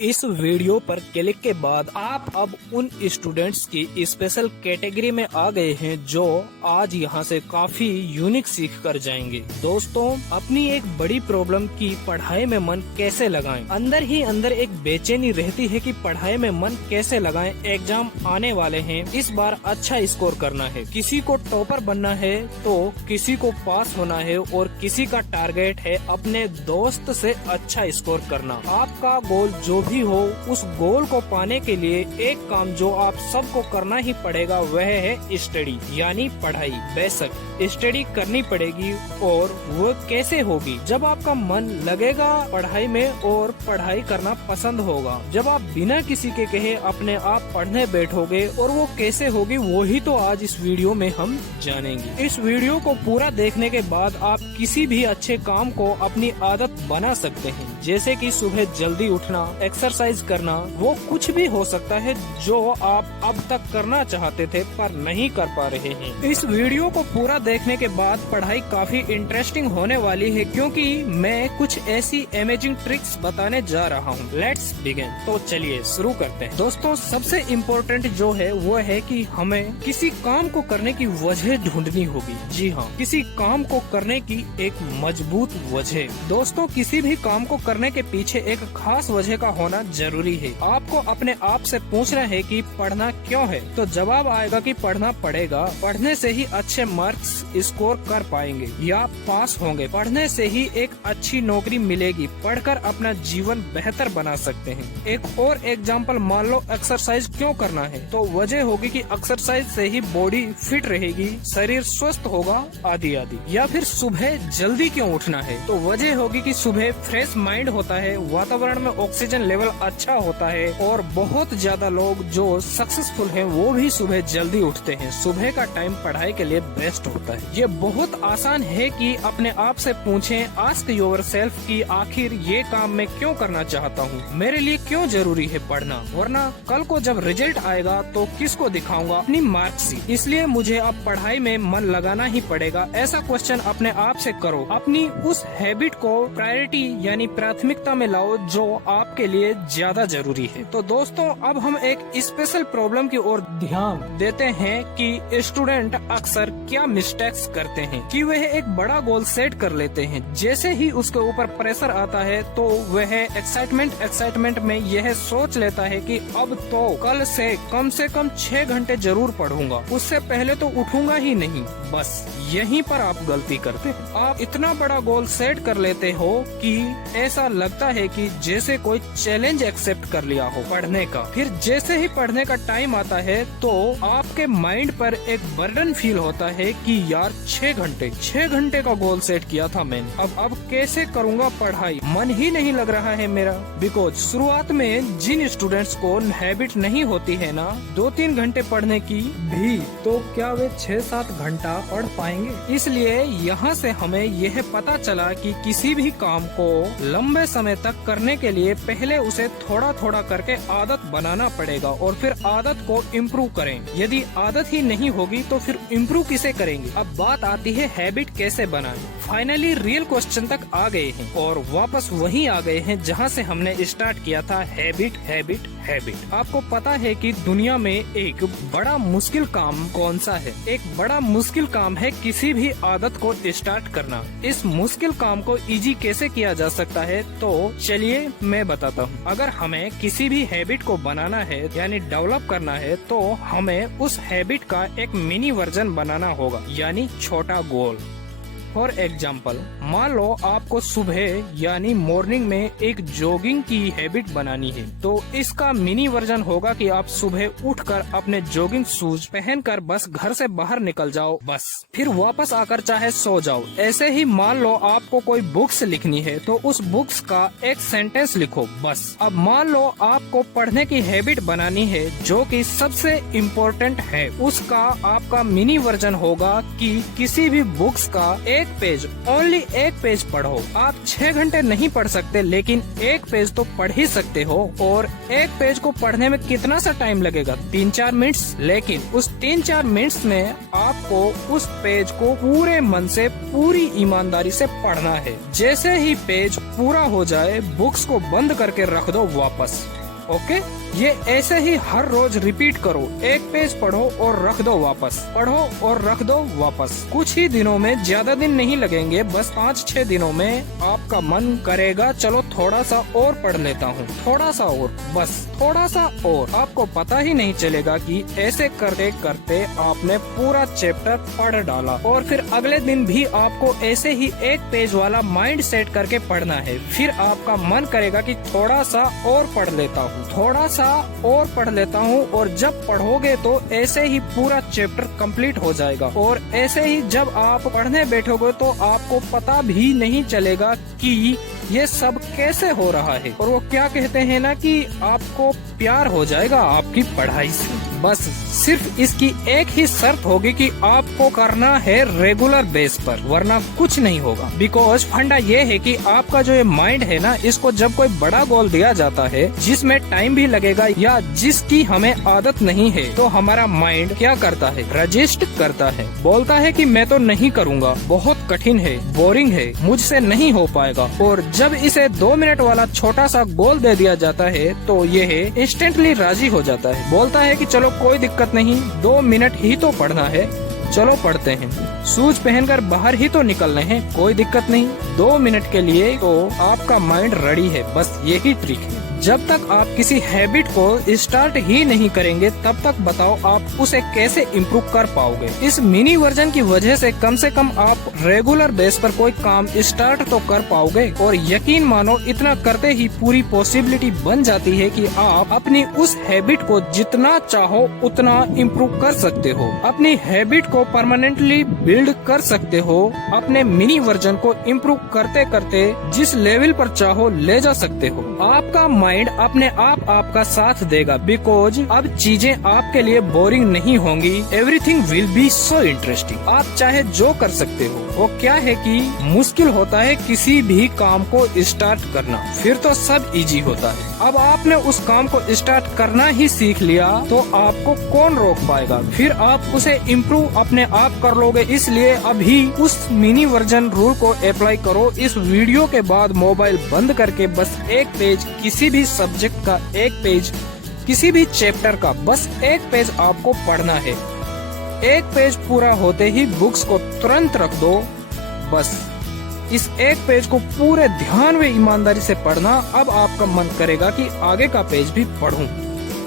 इस वीडियो पर क्लिक के बाद आप अब उन स्टूडेंट्स की स्पेशल कैटेगरी में आ गए हैं जो आज यहाँ से काफी यूनिक सीख कर जाएंगे। दोस्तों, अपनी एक बड़ी प्रॉब्लम की पढ़ाई में मन कैसे लगाएं। अंदर ही अंदर एक बेचैनी रहती है कि पढ़ाई में मन कैसे लगाएं। एग्जाम आने वाले हैं, इस बार अच्छा स्कोर करना है। किसी को टॉपर बनना है तो किसी को पास होना है और किसी का टारगेट है अपने दोस्त से अच्छा स्कोर करना। आपका गोल जो भी हो, उस गोल को पाने के लिए एक काम जो आप सबको करना ही पड़ेगा वह है स्टडी यानी पढ़ाई। बेशक स्टडी करनी पड़ेगी और वो कैसे होगी? जब आपका मन लगेगा पढ़ाई में और पढ़ाई करना पसंद होगा। जब आप बिना किसी के कहे अपने आप पढ़ने बैठोगे और वो कैसे होगी वही तो आज इस वीडियो में हम जानेंगे। इस वीडियो को पूरा देखने के बाद आप किसी भी अच्छे काम को अपनी आदत बना सकते हैं, जैसे कि सुबह जल्दी उठना, एक्सरसाइज करना। वो कुछ भी हो सकता है जो आप अब तक करना चाहते थे पर नहीं कर पा रहे हैं। इस वीडियो को पूरा देखने के बाद पढ़ाई काफी इंटरेस्टिंग होने वाली है, क्योंकि मैं कुछ ऐसी अमेजिंग ट्रिक्स बताने जा रहा हूँ। Let's begin. तो चलिए शुरू करते हैं। दोस्तों, सबसे इम्पोर्टेंट जो है वो है कि हमें किसी काम को करने की वजह ढूंढनी होगी। जी हाँ, किसी काम को करने की एक मजबूत वजह। दोस्तों, किसी भी काम को करने के पीछे एक खास वजह का होना जरूरी है। आपको अपने आप से पूछना है कि पढ़ना क्यों है, तो जवाब आएगा कि पढ़ना पड़ेगा। पढ़ने से ही अच्छे मार्क्स स्कोर कर पाएंगे या पास होंगे। पढ़ने से ही एक अच्छी नौकरी मिलेगी। पढ़कर अपना जीवन बेहतर बना सकते हैं। एक और एग्जाम्पल, मान लो एक्सरसाइज क्यों करना है, तो वजह होगी कि एक्सरसाइज से ही बॉडी फिट रहेगी, शरीर स्वस्थ होगा आदि आदि। या फिर सुबह जल्दी क्यों उठना है, तो वजह होगी कि सुबह फ्रेश माइंड होता है, वातावरण में ऑक्सीजन लेवल अच्छा होता है और बहुत ज्यादा लोग जो सक्सेसफुल हैं वो भी सुबह जल्दी उठते हैं। सुबह का टाइम पढ़ाई के लिए बेस्ट होता है। ये बहुत आसान है कि अपने आप से पूछें, आस्क योरसेल्फ कि आखिर ये काम मैं क्यों करना चाहता हूँ, मेरे लिए क्यों जरूरी है पढ़ना, वरना कल को जब रिजल्ट आएगा तो किसको दिखाऊंगा? अपनी मार्कशीट। इसलिए मुझे अब पढ़ाई में मन लगाना ही पड़ेगा। ऐसा क्वेश्चन अपने आप से करो। अपनी उस हैबिट को प्रायोरिटी यानी प्राथमिकता में लाओ जो आपके लिए ज्यादा जरूरी है। तो दोस्तों, अब हम एक स्पेशल प्रॉब्लम की ओर ध्यान देते हैं कि स्टूडेंट अक्सर क्या मिस्टेक्स करते हैं कि वह एक बड़ा गोल सेट कर लेते हैं। जैसे ही उसके ऊपर प्रेशर आता है तो वह एक्साइटमेंट में यह सोच लेता है कि अब तो कल से कम 6 घंटे जरूर पढ़ूंगा, उससे पहले तो उठूंगा ही नहीं। बस यहीं पर आप गलती करते हैं। आप इतना बड़ा गोल सेट कर लेते हो कि ऐसा लगता है कि जैसे कोई चैलेंज एक्सेप्ट कर लिया हो पढ़ने का। फिर जैसे ही पढ़ने का टाइम आता है तो आपके माइंड पर एक बर्डन फील होता है कि यार 6 घंटे का गोल सेट किया था मैंने, अब कैसे करूँगा पढ़ाई, मन ही नहीं लग रहा है मेरा। बिकॉज शुरुआत में जिन स्टूडेंट्स को हैबिट नहीं होती है ना 2-3 घंटे पढ़ने की भी, तो क्या वे 6-7 घंटा पढ़ पाएंगे? इसलिए यहाँ से हमें यह पता चला कि किसी भी काम को लंबे समय तक करने के लिए पहले उसे थोड़ा थोड़ा करके आदत बनाना पड़ेगा और फिर आदत को इम्प्रूव करें। यदि आदत ही नहीं होगी तो फिर इम्प्रूव किसे करेंगे? अब बात आती है हैबिट कैसे बनाएं। फाइनली रियल क्वेश्चन तक आ गए हैं और वापस वहीं आ गए हैं जहां से हमने स्टार्ट किया था। Habit habit habit. आपको पता है कि दुनिया में एक बड़ा मुश्किल काम कौन सा है? एक बड़ा मुश्किल काम है किसी भी आदत को स्टार्ट करना। इस मुश्किल काम को इजी कैसे किया जा सकता है, तो चलिए मैं बताता हूँ। अगर हमें किसी भी हैबिट को बनाना है यानी डेवलप करना है, तो हमें उस हैबिट का एक मिनी वर्जन बनाना होगा यानी छोटा गोल। फॉर एग्जाम्पल, मान लो आपको सुबह यानी मॉर्निंग में एक जॉगिंग की हैबिट बनानी है, तो इसका मिनी वर्जन होगा कि आप सुबह उठकर अपने जॉगिंग शूज पहनकर बस घर से बाहर निकल जाओ, बस फिर वापस आकर चाहे सो जाओ। ऐसे ही मान लो आपको कोई बुक्स लिखनी है, तो उस बुक्स का एक सेंटेंस लिखो, बस। अब मान लो आपको पढ़ने की हैबिट बनानी है जो कि सबसे इम्पोर्टेंट है, उसका आपका मिनी वर्जन होगा कि किसी भी बुक्स का एक पेज, ओनली एक पेज पढ़ो। आप 6 घंटे नहीं पढ़ सकते, लेकिन एक पेज तो पढ़ ही सकते हो। और एक पेज को पढ़ने में कितना सा टाइम लगेगा? 3-4 मिनट्स। लेकिन उस 3-4 मिनट्स में आपको उस पेज को पूरे मन से, पूरी ईमानदारी से पढ़ना है। जैसे ही पेज पूरा हो जाए, बुक्स को बंद करके रख दो वापस। ओके, ये ऐसे ही हर रोज रिपीट करो। एक पेज पढ़ो और रख दो वापस, पढ़ो और रख दो वापस। कुछ ही दिनों में, ज्यादा दिन नहीं लगेंगे, बस 5-6 दिनों में आपका मन करेगा चलो थोड़ा सा और पढ़ लेता हूँ, थोड़ा सा और, बस थोड़ा सा और। आपको पता ही नहीं चलेगा कि ऐसे करते करते आपने पूरा चैप्टर पढ़ डाला। और फिर अगले दिन भी आपको ऐसे ही एक पेज वाला माइंड सेट करके पढ़ना है। फिर आपका मन करेगा कि थोड़ा सा और पढ़ लेता हूँ, थोड़ा सा और पढ़ लेता हूँ। और जब पढ़ोगे तो ऐसे ही पूरा चैप्टर कंप्लीट हो जाएगा। और ऐसे ही जब आप पढ़ने बैठोगे तो आपको पता भी नहीं चलेगा कि ये सब कैसे हो रहा है। और वो क्या कहते हैं ना कि आपको प्यार हो जाएगा आपकी पढ़ाई से। बस सिर्फ इसकी एक ही शर्त होगी कि आपको करना है रेगुलर बेस पर, वरना कुछ नहीं होगा। बिकॉज फंडा ये है कि आपका जो ये माइंड है ना, इसको जब कोई बड़ा गोल दिया जाता है जिसमें टाइम भी लगेगा या जिसकी हमें आदत नहीं है, तो हमारा माइंड क्या करता है? रजिस्ट करता है, बोलता है कि मैं तो नहीं करूँगा, बहुत कठिन है, बोरिंग है, मुझसे नहीं हो पाएगा। और जब इसे 2 मिनट वाला छोटा सा गोल दे दिया जाता है तो ये इंस्टेंटली राजी हो जाता है, बोलता है कि चलो कोई दिक्कत नहीं, 2 मिनट ही तो पढ़ना है, चलो पढ़ते हैं। शूज पहनकर बाहर ही तो निकलने हैं, कोई दिक्कत नहीं, 2 मिनट के लिए तो आपका माइंड रेडी है। बस यही ट्रिक है। जब तक आप किसी हैबिट को स्टार्ट ही नहीं करेंगे, तब तक बताओ आप उसे कैसे इम्प्रूव कर पाओगे। इस मिनी वर्जन की वजह से कम आप रेगुलर बेस पर कोई काम स्टार्ट तो कर पाओगे। और यकीन मानो, इतना करते ही पूरी पॉसिबिलिटी बन जाती है कि आप अपनी उस हैबिट को जितना चाहो उतना इम्प्रूव कर सकते हो, अपनी हैबिट को परमानेंटली बिल्ड कर सकते हो, अपने मिनी वर्जन को इम्प्रूव करते करते जिस लेवल पर चाहो ले जा सकते हो। आपका माइंड अपने आप आपका साथ देगा, बिकॉज अब चीजें आपके लिए बोरिंग नहीं होंगी। Everything will be so interesting. आप चाहे जो कर सकते हो। वो क्या है कि मुश्किल होता है किसी भी काम को स्टार्ट करना, फिर तो सब इजी होता है। अब आपने उस काम को स्टार्ट करना ही सीख लिया तो आपको कौन रोक पाएगा? फिर आप उसे इम्प्रूव अपने आप कर लोगे। इसलिए अभी उस मिनी वर्जन रूल को अप्लाई करो। इस वीडियो के बाद मोबाइल बंद करके बस एक पेज, किसी भी सब्जेक्ट का एक पेज, किसी भी चैप्टर का बस एक पेज आपको पढ़ना है। एक पेज पूरा होते ही बुक्स को तुरंत रख दो। बस इस एक पेज को पूरे ध्यान व ईमानदारी से पढ़ना। अब आपका मन करेगा कि आगे का पेज भी पढूं।